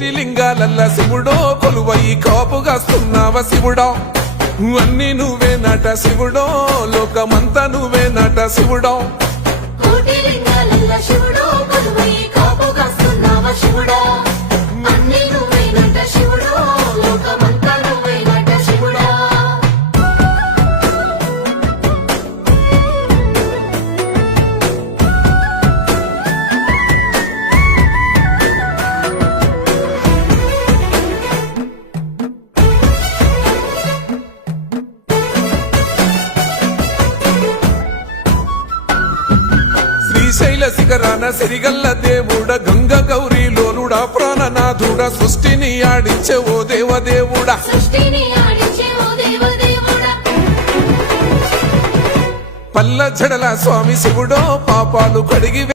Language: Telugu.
కోటి లింగాలల్ల శివుడో కొలువయి కాపుగాస్తున్నావ శివుడా అన్ని నువ్వే నట శివుడో లోకమంతా నువ్వే నట శివుడో కోటి లింగాలల్ల శివుడో కొలువయి కాపుగాస్తున్నావ శివుడా అన్ని నువ్వే నట శివుడో లోకమంతా నువ్వే నట శివుడా శ్రీశైల శిఖరాన సిరిగల్ల దేవుడ గంగ గౌరీ లోలుడా ప్రాణనాథుడా సృష్టిని ఆడించే ఓ దేవదేవుడా సృష్టిని ఆడించే ఓ దేవదేవుడా పల్ల జడల స్వామి శివుడో పాపాలు కడిగి